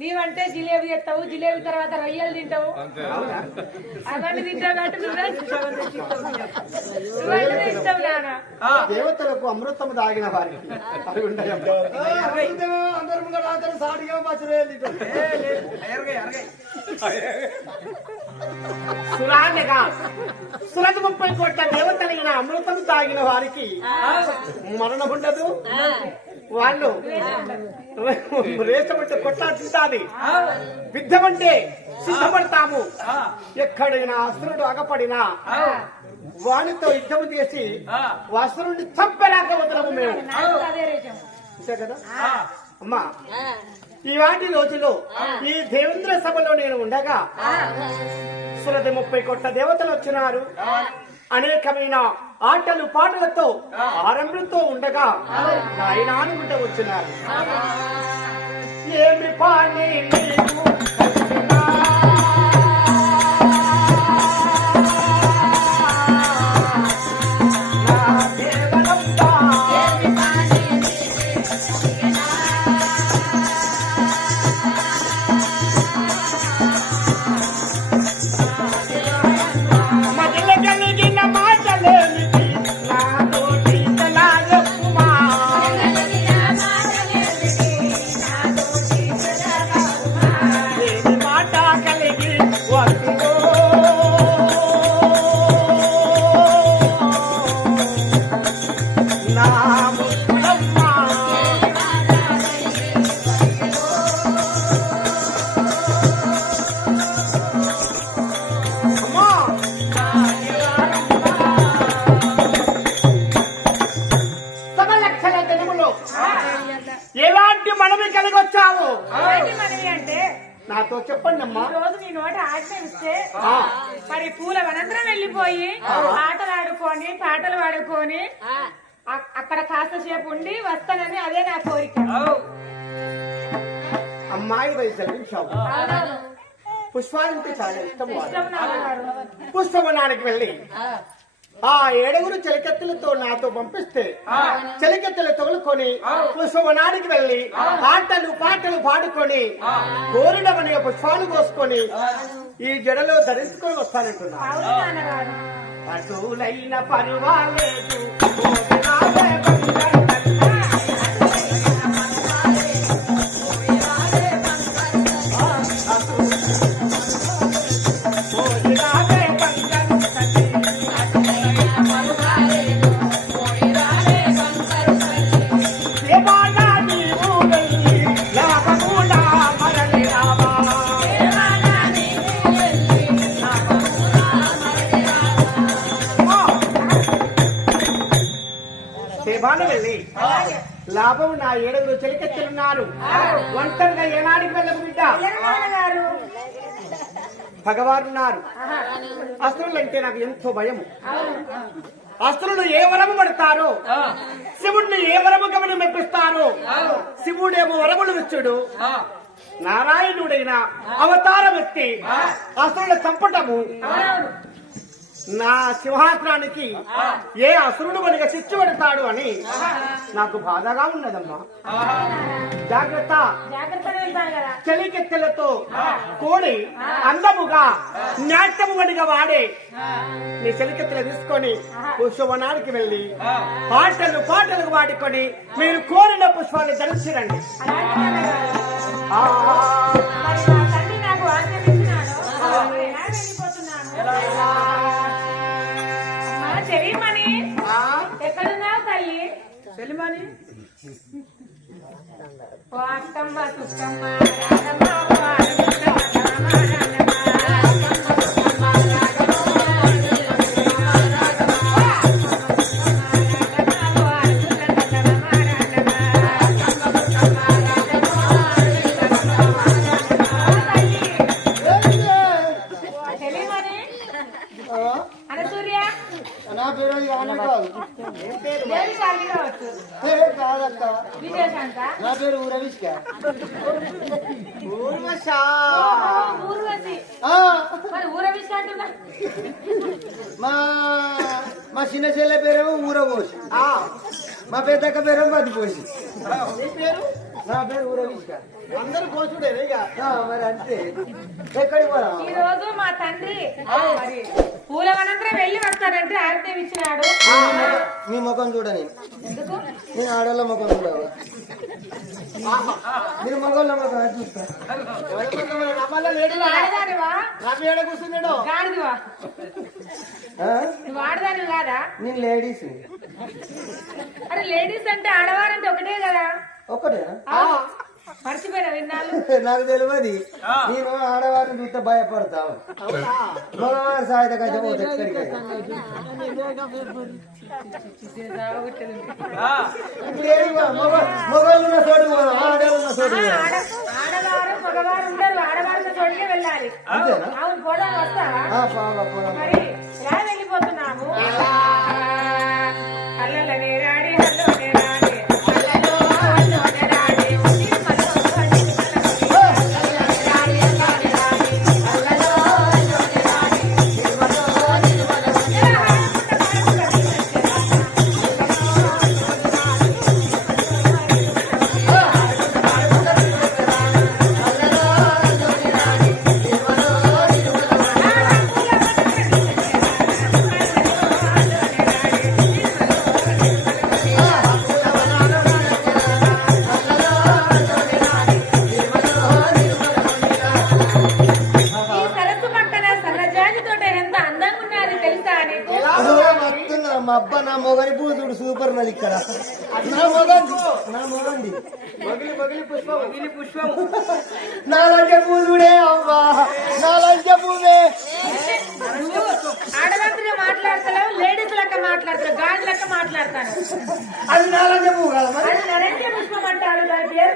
నీవంటే జిలేబీ ఎత్తావు జిలేబీ తర్వాత రొయ్యలు తింటావు. అవన్నీ తింటావు నువ్వంటే నాన్న. దేవతలకు అమృతం దాగిన వారికి. సాటిగా సురత ముప్పై కోట్ల దేవతలైన అమృతం తాగిన వారికి మరణం ఉండదు వాళ్ళు రేసమంటే కొట్లాడుతుంది విద్యమంటే సిద్ధపడతాము. ఎక్కడైనా అసురుడు అగపడినా వానితో యుద్ధం చేసి వసురుడిని చంపలేక వదలము మేము. అంతే కదా? అమ్మా ఈ వాటి రోజులో ఈ దేవేంద్ర సభలో నేను ఉండగా సురది ముప్పై కోట్ల దేవతలు వచ్చినారు. అనేకమైన ఆటలు పాటలతో ఆరంభంతో ఉండగా నాయన అనుకుంటూ వచ్చినారు. ఏమి పాని Go. నాతో చెప్పండి అమ్మా ఈ రోజు నీ నోట ఆజ్ఞ ఇస్తే ఆ. మరి పూల వనంతరం వెళ్ళిపోయి ఆటలు ఆడుకొని పాటలు పాడుకొని అక్కడ కాస్తసేపు ఉండి వస్తానని అదే నా కోరిక. అమ్మాయి వయసు. పుష్పాలంటే చాలా ఇష్టం. పుష్పవనానికి వెళ్ళి ఆ ఏడుగురు చెలికెత్తులతో నాతో పంపిస్తే చెలికెత్తులు తగులుకొని పుష్పవనానికి వెళ్ళి ఆటలు పాటలు పాడుకొని కోరినవని పుష్పాలు కోసుకొని ఈ జడలో ధరించుకొని వస్తానంటున్నా. అటులైన పర్వాలేదు బంగారు. సేవాలు వెళ్ళి లాభం నా ఏడుగురు చెలికెత్తులున్నారు. ఒంటరిగా ఏనాడికి వెళ్ళకు బిడ్డ. భగవానున్నారు. అస్త్రులు అంటే నాకు ఎంతో భయము. అస్త్రులు ఏ వరము పడతారో శివుణ్ణి ఏ వరము గమని మెప్పిస్తారో శివుడేమో వరములు ఇచ్చుడు నారాయణుడైన అవతారం ఎత్తి అసురుల చంపటము. నా సింహాసనానికి ఏ అసురుడు మనకి శిక్ష పెడతాడు అని నాకు బాధగా ఉన్నదమ్మా. జాగ్రత్త. చెలికెత్తెలతో కూడి అందముగా నాట్యముగా వాడే నీ చెలికెత్తెలు తీసుకొని పుష్పవనానికి వెళ్ళి పాటలు పాటలు వాడుకొని మీరు కోరిన పుష్పాన్ని ధరించరండి. చెల్లిమని అత్తమ్మ రాధమ్మ, రాధమ్మ, రాధమ్మ. నా పేరు ఊరవిష్క ఊర్వశ. మరి అంటున్నా? మా మా చిన్న చెల్లె పేరేమో ఊరబోసి. ఆ, మా పెద్దక్క పేరేమో బతిపోసి. నీ పేరు? నా పేరు ఊరవిష్క. అందరు కోచుడే ఇక? మరి అంతే. ఎక్కడికి పోరా ఈ రోజు మా తండ్రి మరి. పూలవనంతరం వెళ్ళి వస్తాడంటే ఆజ్ఞ ఇచ్చినాడు. మీ ముఖం చూడ నేను ఎందుకు? నేను ఆడవాళ్ళ ముఖం చూడవా? మీరు మగవాళ్ళ ముఖం చూస్తా. కాదా? నేను లేడీస్. అరే లేడీస్ అంటే ఆడవారంటే ఒకటే కదా? విన్నాళ్ళు నాకు తెలియదు. నేను ఆడవారిని చూస్తే భయపడతా మగవారి సాయుధ కంటే పోతే ఎక్కడికి? ఇప్పుడు ఏడికి పోదాం? మగ- మగవాళ్ళు ఉన్న ఆడవాళ్ళు ఆడవారు మగవారు ఉండరు. చోటికే వెళ్ళాలి? అవును. మరి ఎలా వెళ్ళిపోతున్నాము. మా అబ్బా నా మొగని పూసుడు సూపర్ నది ఇక్కడ. నా మొగండి. నా మొగండి. పుష్పం పుష్పం నా లంచ పూసుడే అవ్వా నా మాట్లాడతావు లేడీస్ లెక్క మాట్లాడతావు గాడి లెక్క మాట్లాడతాను అది నా పువ్వు పుష్పం దాని పేరు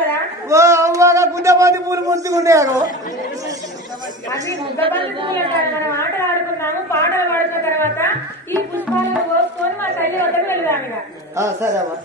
కదా? ఓ అవ్వగా గుడ్డపాతి పూలు ముందుకున్నాను అది ముద్దపల్లి పూలు మనం ఆటలు ఆడుకున్నాము పాటలు పాడుకున్న తర్వాత ఈ పుష్పాలను కోసుకొని మా తల్లి వద్దకు వెళ్దాం ఇక సరే అమ్మా.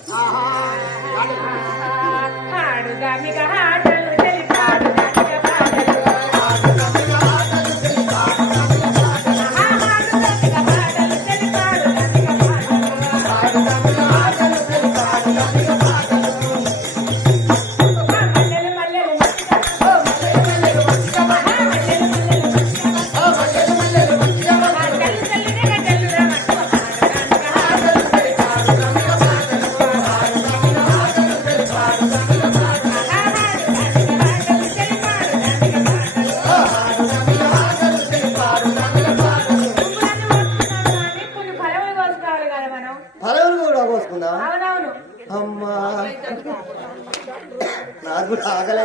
నాకు కూడా ఆకలి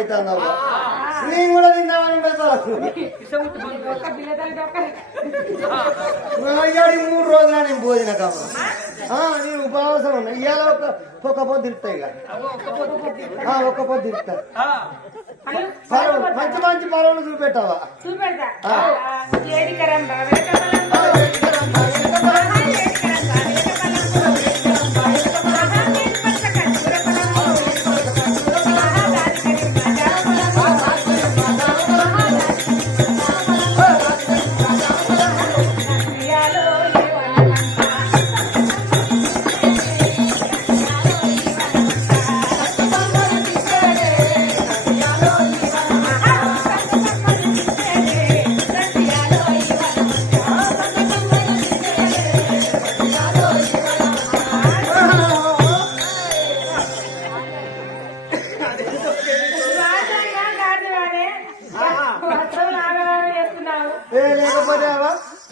నేను కూడా తిందామని ఒక్క ఒక్క మూడు రోజులు నేను భోజన నేను ఉపవాసం ఉన్నా. ఇవాళ ఒక పొద్దు ఒక్క పొద్దు అల్లు పరవలు మంచి మంచి పరవలు చూపెట్టావా? చూపెడతా.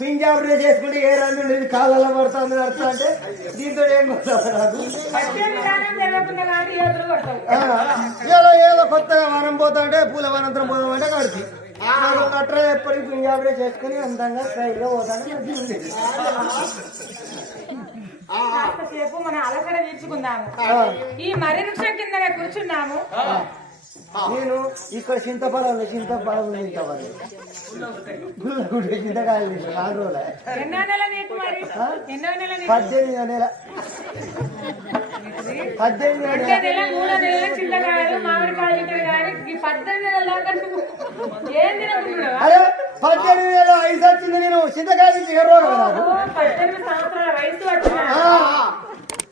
పింజాబ్ డ్రెస్ చేసుకుంటే ఏ రంగు లేదు కాళ్ళల్లో పడుతుంది నడుస్తా అంటే దీంతో ఏం. ఆ, ఏదో ఏదో కొత్తగా వనం పోతా అంటే పూల వనంతరం పోదాం అంటే కడిచి అట్లా ఎప్పటికి పింజాబ్ డ్రెస్ చేసుకుని అందంగా స్టైల్గా పోతాను. కాస్తసేపు మన అలకడ తీర్చుకుందాము. ఈ మర్రి వృక్షం కింద కూర్చున్నాము. నేను ఇక్కడ చింతపడాలి చింతపడాలి చింతపడాలి గుళ్ళగుడి చింతకాయలు నాలుగు రోజులే. పద్దెనిమిది నెల. పద్దెనిమిది నెల నెల ఐదు వచ్చింది నేను చింతకాయ నుంచి ఓ, పద్దెనిమిది సంవత్సరాల వయసు వచ్చిన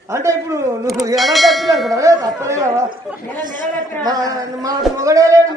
అంటే ఇప్పుడు నువ్వు ఎలా తప్పినారు కూడా తప్పలే కదా నెల నెల కట్టిన మా- మొగడే లేడు